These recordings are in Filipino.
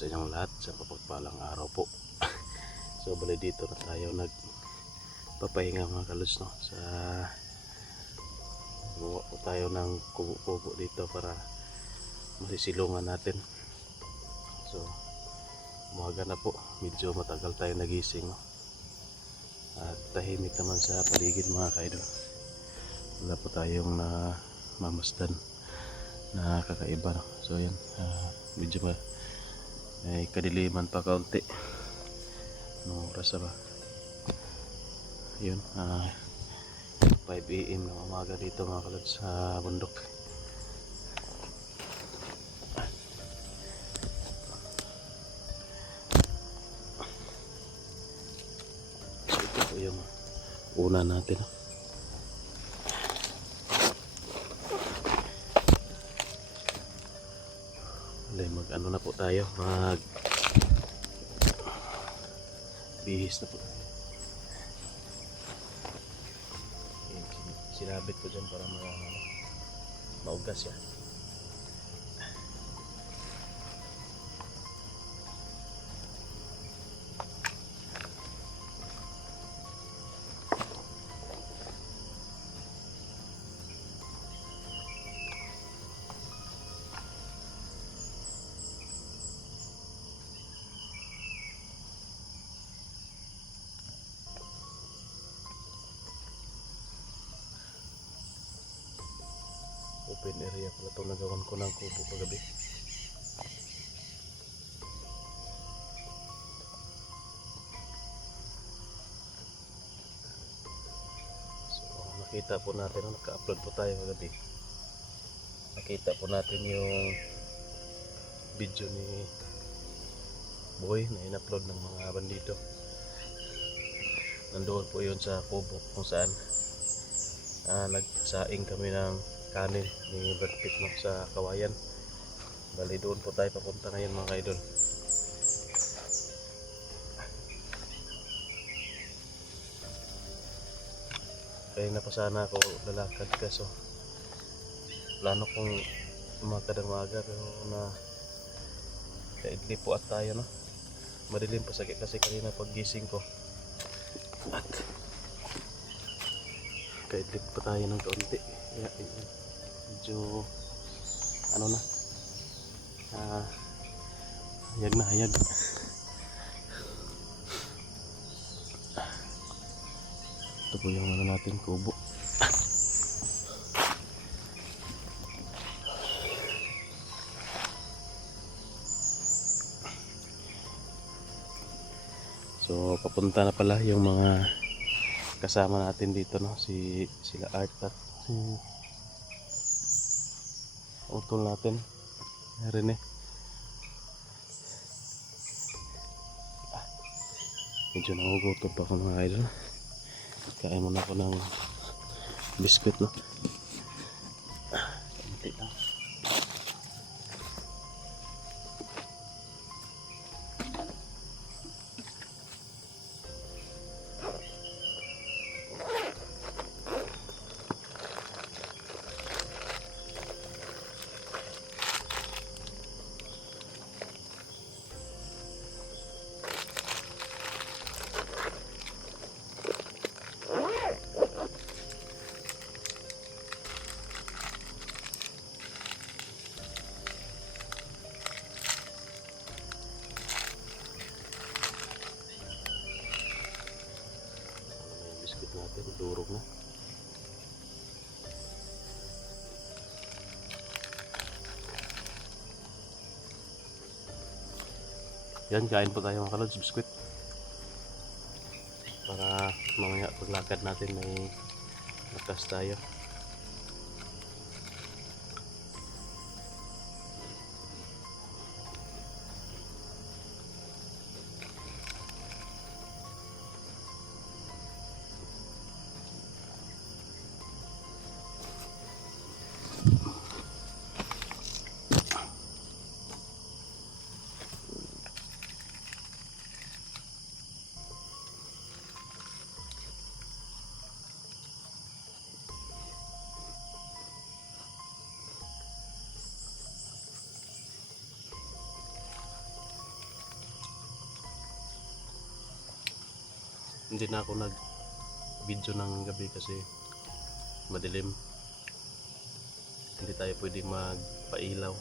sa inyong lahat sa mapagpalang araw po. So bali dito na tayo nagpapahinga mga kalos, no? Sa gumawa po tayo ng kubo-kubo dito para masisilungan natin. So umaga na po, medyo matagal tayo nagising, no? At tahimik naman sa paligid mga kaidol. Wala po tayong na mamasdan na kakaiba, no? So yan, medyo may kadiliman pa kaunti. Anong oras ba? Yun, 5 AM ng umaga dito mga kalods sa bundok. So ito po yung una natin, no? Mag-ano na po tayo, bihis na po. Sinabit ko dyan para maugas yan. Open area pala ito, nagawan ko ng kubo pagabi. So nakita po natin, naka-upload po tayo pagabi. Nakita po natin yung video ni Boy na in-upload ng mga bandito. Nandoon po yun sa kubo kung saan nagsaing kami ng kanin ni Brad Pitt, no, sa Kawayan. Bali doon po tayo papunta ngayon mga kaidol. Kaya na pa sana ako lalakad, kaso plano kong umakad ng maaga, pero na kaidli po at tayo, no? Madilim pa kasi kanina paggising ko at kaidli pa tayo ng kaunti. Kaya medyo ano na, hayag na hayag. Ito po yung ano natin, kubo. So papunta na pala yung mga kasama natin dito, no? Sila Art at si utol natin, Rene. Medyo nangugutom pa ako mga idol. Kain muna ako ng biskuit, no? Kunti lang. Natin durog na. Yan, kain po tayo mga kalods, biskuit para mamaya paglakad natin may lakas tayo. hindi na ako nag video ng gabi kasi madilim, hindi tayo pwedeng magpailaw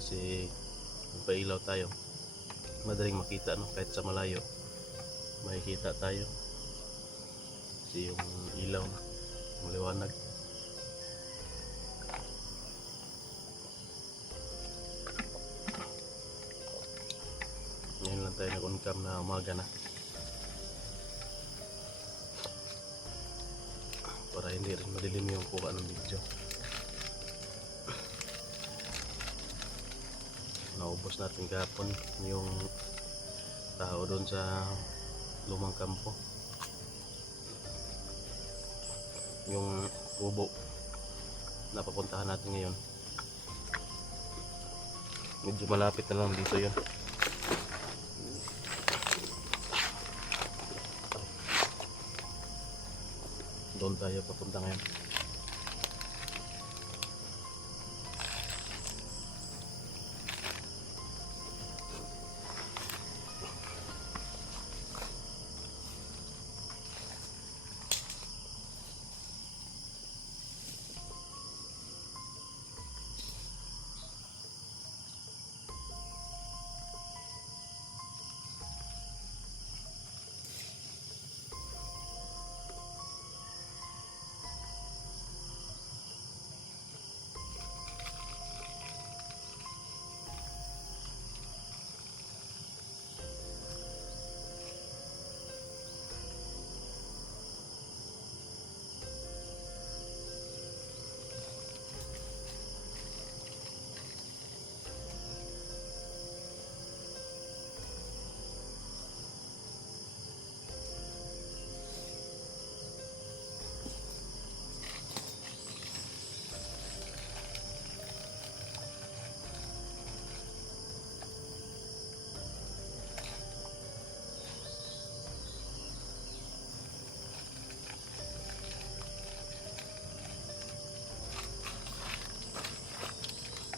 kasi magpailaw tayo madaling makita, no? Kahit sa malayo makikita tayo kasi yung ilaw maliwanag. Ngayon lang tayo nag-on-cam na umaga na para hindi rin madilim yung kuha ng video. Naubos natin kahapon yung tao doon sa lumang kampo, yung kubo na papuntahan natin ngayon. Medyo malapit na lang dito yun. Doon tayo papunta ngayon.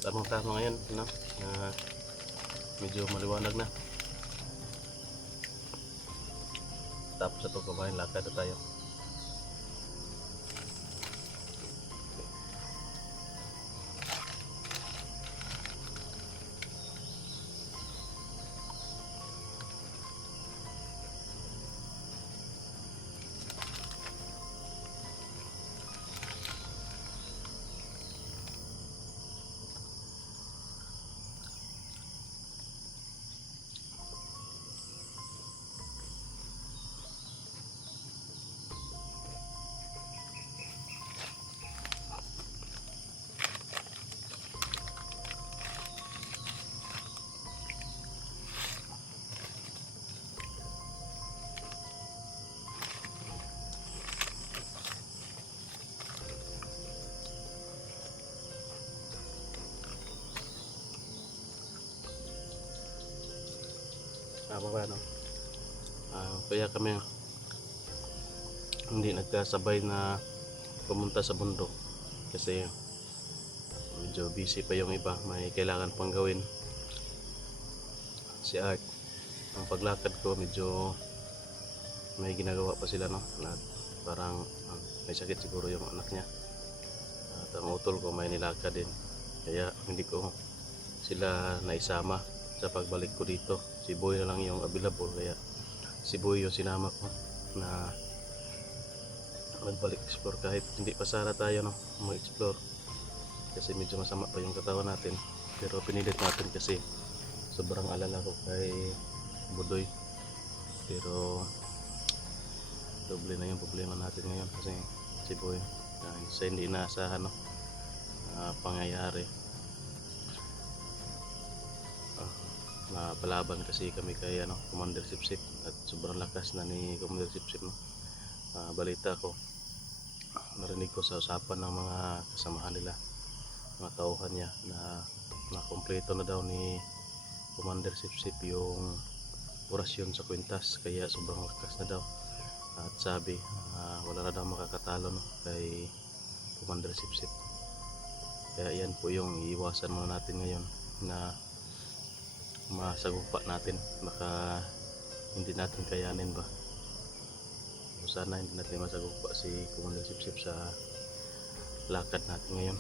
Tamang tama ngayon, no? Medyo maliwanag na. Tapos ito kabayan, lakad na tayo. Baba, no? Kaya kami hindi nagkasabay na pumunta sa bundok kasi medyo busy pa yung iba, may kailangan pang gawin. Si Art, ang paglakad ko medyo may ginagawa pa sila, no? At parang may sakit siguro yung anak niya at ang utol ko may nilakad din, kaya hindi ko sila naisama sa pagbalik ko dito. Si Boy na lang yung available, kaya si Boy yung sinama ko na magbalik explore kahit hindi pa sana tayo, no, mag-explore kasi medyo masama pa yung katawan natin, pero pinilit natin kasi sobrang alala ko kay Budoy. Pero doble na yung problema natin ngayon kasi si Boy sa hindi inaasahan, no, pangyayari. Na palaban kasi kami kay Commander Sipsip at sobrang lakas na ni Commander Sipsip, no? Balita ko, narinig ko sa usapan ng mga kasamahan nila, mga tauhan niya, na kompleto na daw ni Commander Sipsip yung orasyon sa kwintas, kaya sobrang lakas na daw. At sabi wala na daw makakatalo, no, kay Commander Sipsip. Kaya yan po yung iiwasan muna natin ngayon na masagupa natin, baka hindi natin kayanin ba. So sana hindi natin masagupा si Commander Sipsip sa lakad natin ngayon.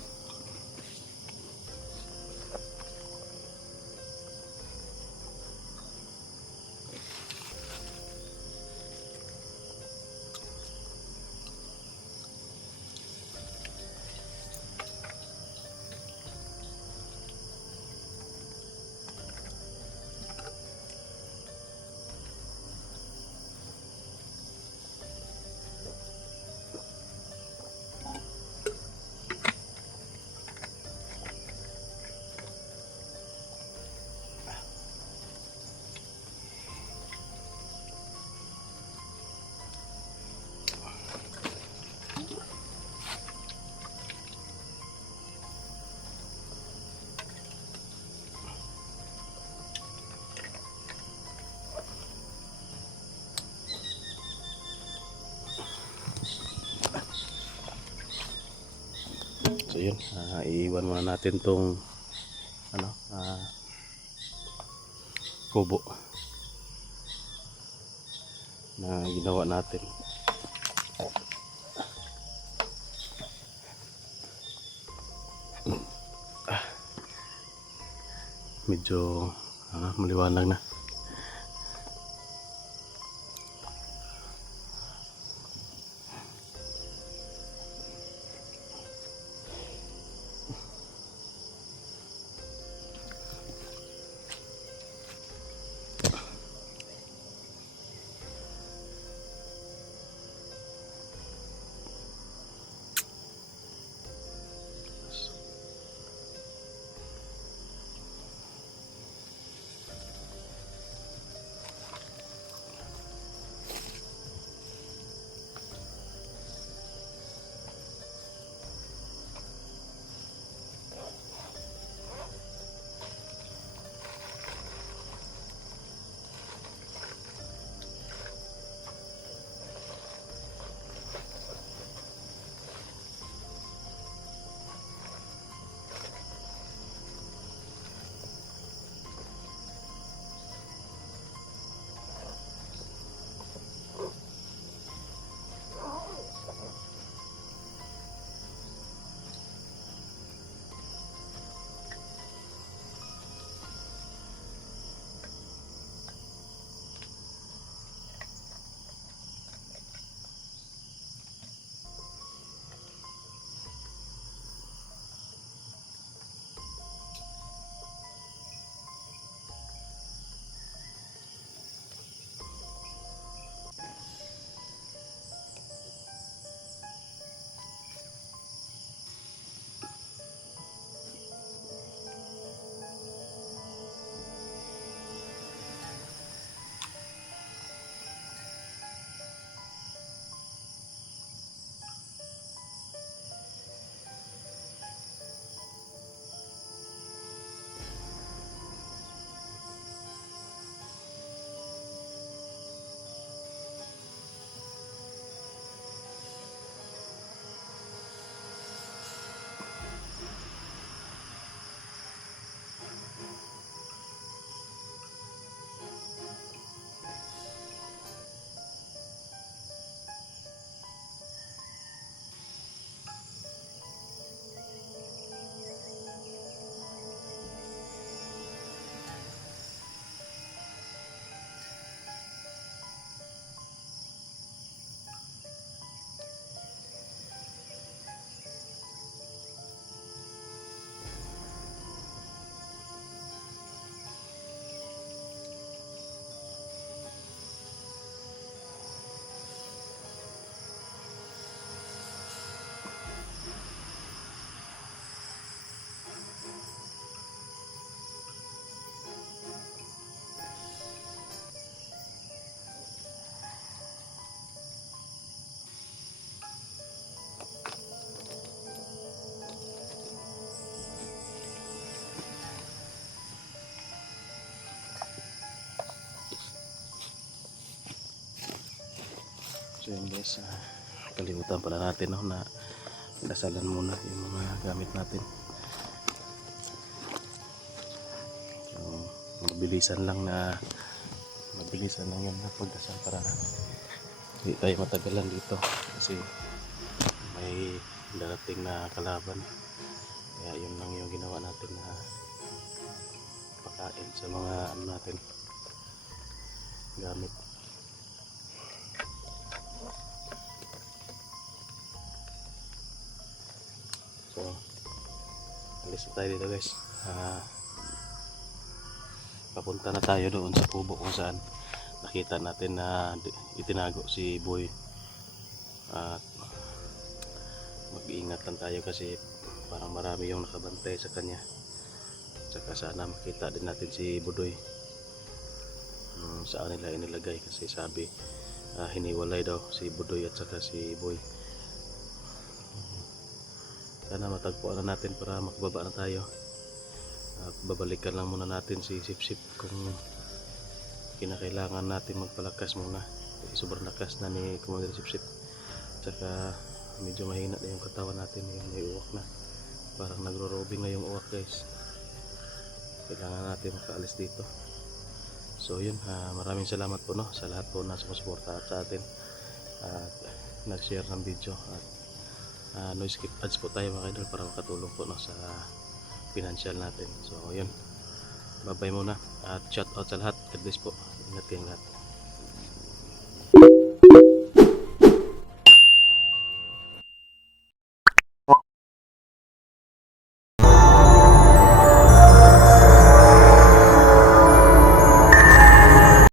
So yun, iiwan muna natin tong kubo na ginawa natin. Medyo maliwanag na. So yun guys, kalimutan pala natin na dasalan muna yung mga gamit natin. So mabilisan lang yan na pagdasal para hindi tayo matagalan dito kasi may darating na kalaban. Kaya yun lang yung ginawa natin na pakain sa mga ano natin gamit. So alis na tayo dito guys. Papunta na tayo doon sa kubo kung saan nakita natin na itinago si Boy. At mag-iingat lang tayo kasi parang marami yung nakabantay sa kanya. Tsaka sana makita din natin si Budoy saan nila inilagay kasi sabi hiniwalay daw si Budoy at saka si Boy. Sana matagpuan na natin para makababa na tayo. At babalikan lang muna natin si Sip-Sip kung kinakailangan natin magpalakas muna kasi sobrang lakas na ni Commander Sip-Sip. Tsaka medyo mahina na yung katawan natin, yung may uwak na, parang nagro-robing na yung uwak guys. Kailangan natin makaalis dito. So yun, maraming salamat po no sa lahat po na sumusuporta sa atin at nag-share ng video. At no skip ads po tayo mga idol para makatulong po no sa financial natin. So yun, bye bye muna at shout out sa lahat. God bless po, ingat kayong lahat.